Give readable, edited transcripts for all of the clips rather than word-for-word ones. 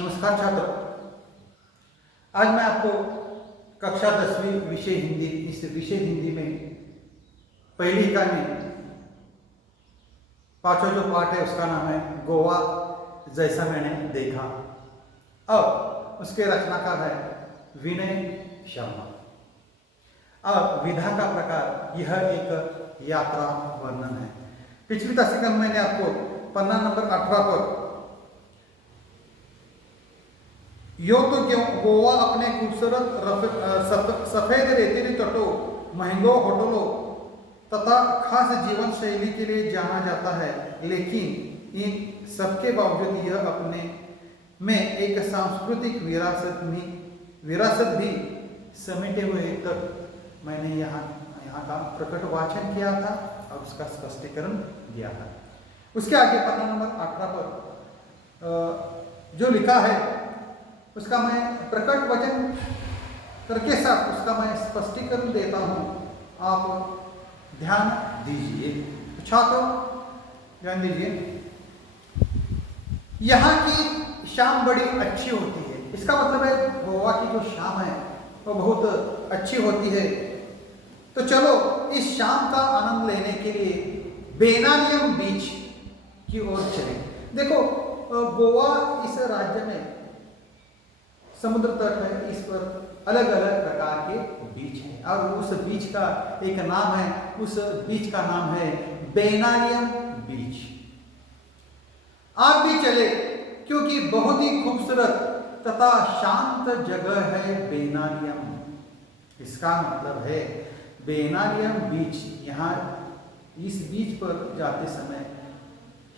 नमस्कार छात्र। आज मैं आपको कक्षा 10वीं विषय हिंदी, इस विषय हिंदी में पहली कहानी, पांचवा जो पाठ है उसका नाम है गोवा जैसा मैंने देखा। अब उसके रचनाकार है विनय शर्मा। अब विधा का प्रकार, यह एक यात्रा वर्णन है। पिछली तासिका में मैंने आपको पन्ना नंबर 18 पर यो तो क्यों गोवा अपने खूबसूरत सफेद रेतीली तटों, महंगों होटलों तथा खास जीवन शैली के लिए जाना जाता है, लेकिन इन सबके बावजूद यह अपने में एक सांस्कृतिक विरासत भी समेटे हुए तक मैंने यहाँ का प्रकट वाचन किया था और उसका स्पष्टीकरण दिया था। उसके आगे पन्ना नंबर 18 पर जो लिखा है उसका मैं प्रकट वचन करके साथ उसका मैं स्पष्टीकरण देता हूँ, आप ध्यान दीजिए। छात्रों ध्यान दीजिए, यहाँ की शाम बड़ी अच्छी होती है। इसका मतलब है गोवा की जो शाम है वो बहुत अच्छी होती है। तो चलो इस शाम का आनंद लेने के लिए बेनालियम बीच की ओर चले। देखो गोवा इस राज्य में समुद्र तट है, इस पर अलग अलग प्रकार के बीच हैं और उस बीच का एक नाम है, उस बीच का नाम है बेनालियम बीच। आप भी चले क्योंकि बहुत ही खूबसूरत तथा शांत जगह है बेनालियम। इसका मतलब है बेनालियम बीच, यहाँ इस बीच पर जाते समय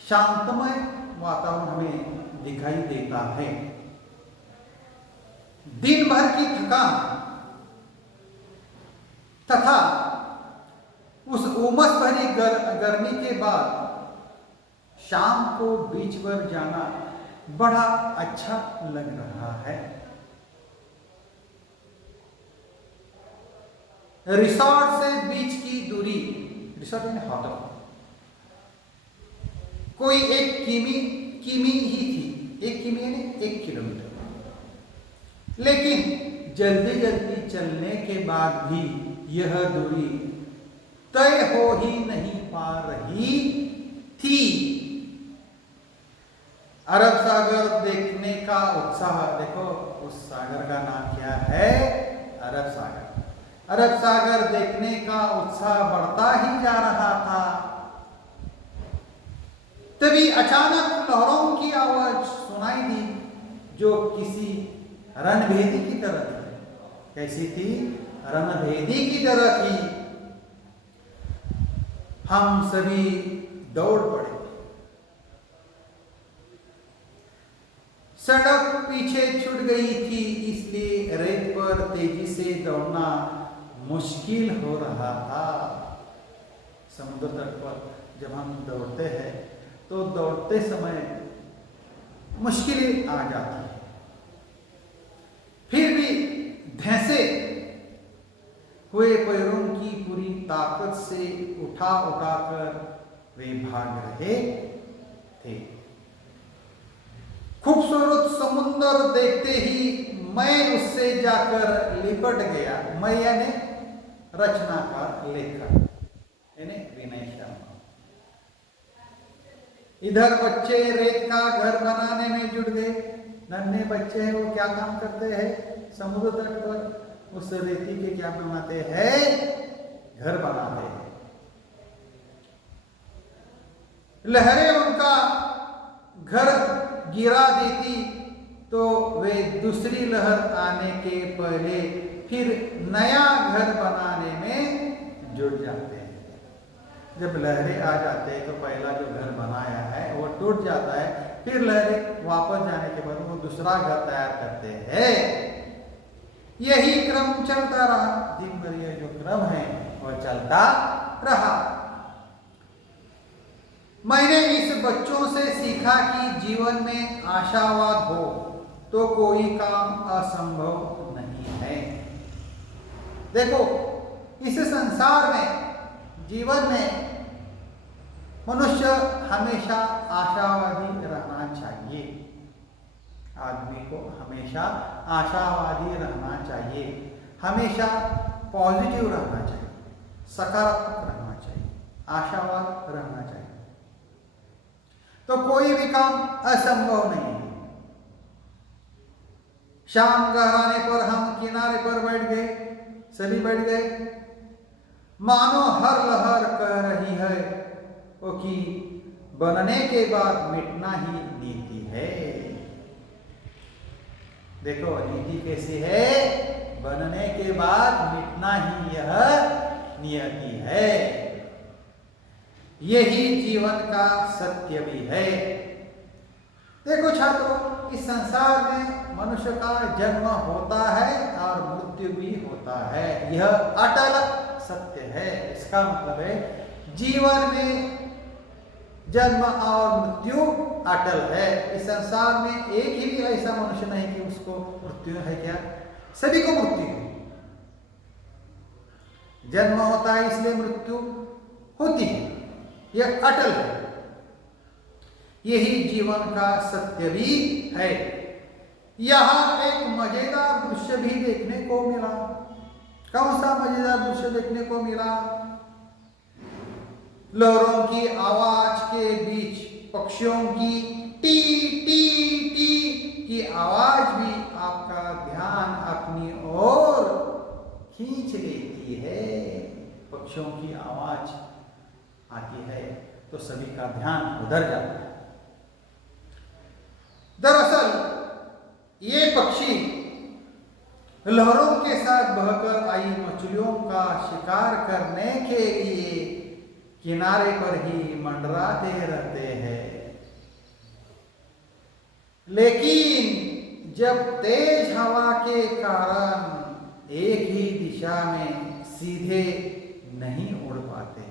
शांतमय वातावरण हमें दिखाई देता है। दिन भर की थकान तथा उस उमस भरी गर्मी के बाद शाम को बीच पर जाना बड़ा अच्छा लग रहा है। रिसोर्ट से बीच की दूरी, रिसोर्ट यानी होटल, कोई 1 किमी ही थी। 1 किमी यानी 1 किलोमीटर। लेकिन जल्दी जल्दी चलने के बाद भी यह दूरी तय हो ही नहीं पा रही थी। अरब सागर देखने का उत्साह, देखो उस सागर का नाम क्या है, अरब सागर। अरब सागर देखने का उत्साह बढ़ता ही जा रहा था। तभी अचानक लहरों की आवाज सुनाई दी जो किसी रणभेदी की तरह थी। कैसी थी? रणभेदी की तरह थी। हम सभी दौड़ पड़े। सड़क पीछे छूट गई थी, इसलिए रेत पर तेजी से दौड़ना मुश्किल हो रहा था। समुद्र तट पर जब हम दौड़ते हैं तो दौड़ते समय मुश्किलें आ जाती है, फिर भी धैसे हुए पैरों की पूरी ताकत से उठा कर वे भाग रहे थे। खूबसूरत समुद्र देखते ही मैं उससे जाकर लिपट गया। मैं यानी रचनाकार, लेखक यानी विनय शर्मा। इधर बच्चे रेत का घर बनाने में जुट गए। नन्हे बच्चे हैं, वो क्या काम करते हैं? समुद्र तट पर उस रेती के क्या बनाते हैं? घर बनाते हैं। लहरें उनका घर गिरा देती तो वे दूसरी लहर आने के पहले फिर नया घर बनाने में जुट जाते हैं। जब लहरें आ जाते हैं तो पहला जो घर बनाया है वो टूट जाता है, फिर लहरें वापस जाने के बाद वो दूसरा घर तैयार करते हैं। यही क्रम चलता रहा। दिन भर यह जो क्रम है वह चलता रहा। मैंने इस बच्चों से सीखा कि जीवन में आशावाद हो तो कोई काम असंभव नहीं है। देखो इस संसार में, जीवन में मनुष्य हमेशा आशावादी रहना चाहिए। आदमी को हमेशा आशावादी रहना चाहिए, हमेशा पॉजिटिव रहना चाहिए, सकारात्मक रहना चाहिए, आशावाद रहना चाहिए। तो कोई भी काम असंभव नहीं है। शाम गहराने पर हम किनारे पर बैठ गए, सभी बैठ गए, मानो हर लहर कह रही है वो कि बनने के बाद मिटना ही नीति है। देखो नीति कैसी है, बनने के बाद मिटना ही यह नियति है। यही जीवन का सत्य भी है। देखो छात्रों, इस संसार में मनुष्य का जन्म होता है और मृत्यु भी होता है, यह अटल सत्य है। इसका मतलब है जीवन में जन्म और मृत्यु अटल है। इस संसार में एक ही भी ऐसा मनुष्य नहीं कि उसको मृत्यु है। क्या सभी को मृत्यु है। जन्म होता है इसलिए मृत्यु होती है, यह अटल है। यही जीवन का सत्य भी है। यहां एक मजेदार दृश्य भी देखने को मिला। कौन सा मजेदार दृश्य देखने को मिला? लहरों की आवाज के बीच पक्षियों की टी टी टी की आवाज भी आपका ध्यान अपनी ओर खींच लेती है। पक्षियों की आवाज आती है तो सभी का ध्यान उधर जाता है। दरअसल ये पक्षी लहरों के साथ बहकर आई मछलियों का शिकार करने के लिए किनारे पर ही मंडराते रहते हैं। लेकिन जब तेज हवा के कारण एक ही दिशा में सीधे नहीं उड़ पाते हैं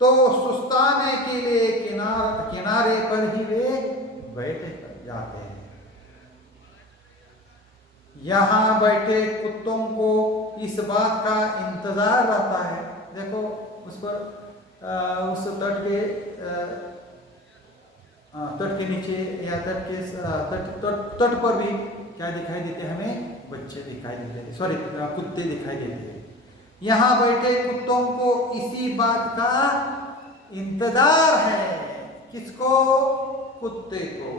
तो सुस्ताने के लिए किनारे पर ही वे बैठ जाते हैं। यहां बैठे कुत्तों को इस बात का इंतजार रहता है। देखो उस पर उस तट के नीचे या तट पर भी क्या दिखाई देते हैं? हमें बच्चे दिखाई देते हैं, सॉरी कुत्ते दिखाई देते हैं। यहां बैठे कुत्तों को इसी बात का इंतजार है। किसको? कुत्ते को।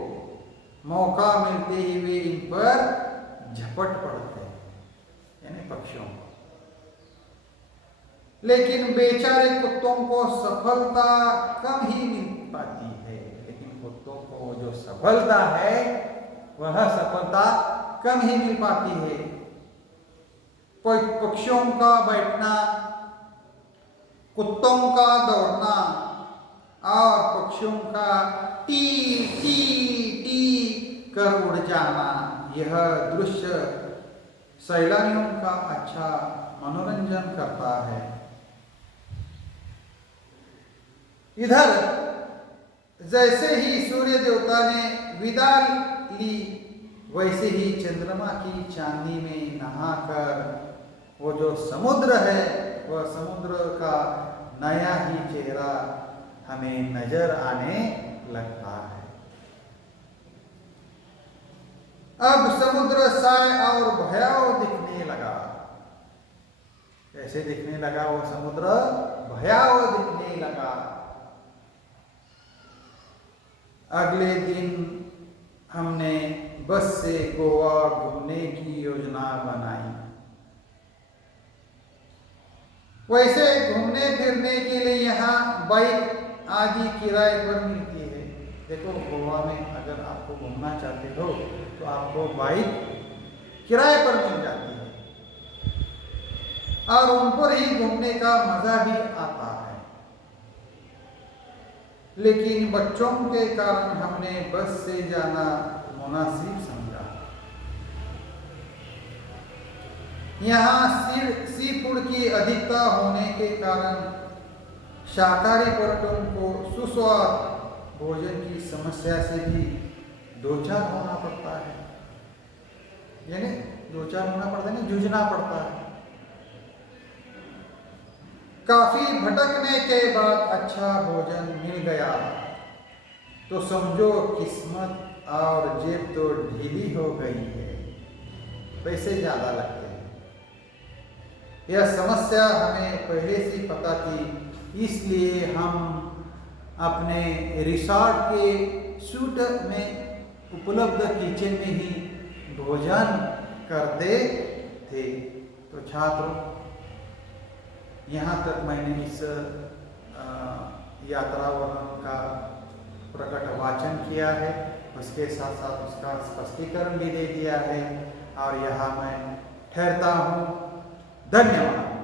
मौका मिलते ही वे इन पर झपट पड़ते हैं, यानी पक्षियों को। लेकिन बेचारे कुत्तों को सफलता कम ही मिल पाती है। लेकिन कुत्तों को जो सफलता है वह सफलता कम ही मिल पाती है। पक्षियों का बैठना, कुत्तों का दौड़ना और पक्षियों का टी टी टी कर उड़ जाना, यह दृश्य सैलानियों का अच्छा मनोरंजन करता है। इधर जैसे ही सूर्य देवता ने विदा ली वैसे ही चंद्रमा की चांदनी में नहाकर वो जो समुद्र है वह समुद्र का नया ही चेहरा हमें नजर आने लगता है। अब समुद्र साय और भयावह दिखने लगा। कैसे दिखने लगा? वो समुद्र भयावह दिखने लगा। अगले दिन हमने बस से गोवा घूमने की योजना बनाई। वैसे घूमने फिरने के लिए यहाँ बाइक आदि किराए पर मिलती है। देखो गोवा में अगर आपको घूमना चाहते हो तो आपको बाइक किराए पर मिल जाती है और उन पर ही घूमने का मजा भी आता है। लेकिन बच्चों के कारण हमने बस से जाना मुनासिब समझा। यहाँ सी फूड की अधिकता होने के कारण शाकाहारी पर्यटकों को सुस्वाद भोजन की समस्या से भी दो चार होना पड़ता है, यानी दो चार होना पड़ता है, जूझना पड़ता है। काफी भटकने के बाद अच्छा भोजन मिल गया। तो समझो किस्मत और जेब तो ढीली हो गई है, पैसे ज़्यादा लगते हैं। यह समस्या हमें पहले से पता थी, इसलिए हम अपने रिसॉर्ट के सूट में उपलब्ध किचन में ही भोजन करते थे। तो छात्रों, यहाँ तक मैंने इस यात्रा वर्णन का प्रकट वाचन किया है, उसके साथ साथ उसका स्पष्टीकरण भी दे दिया है, और यहाँ मैं ठहरता हूँ। धन्यवाद।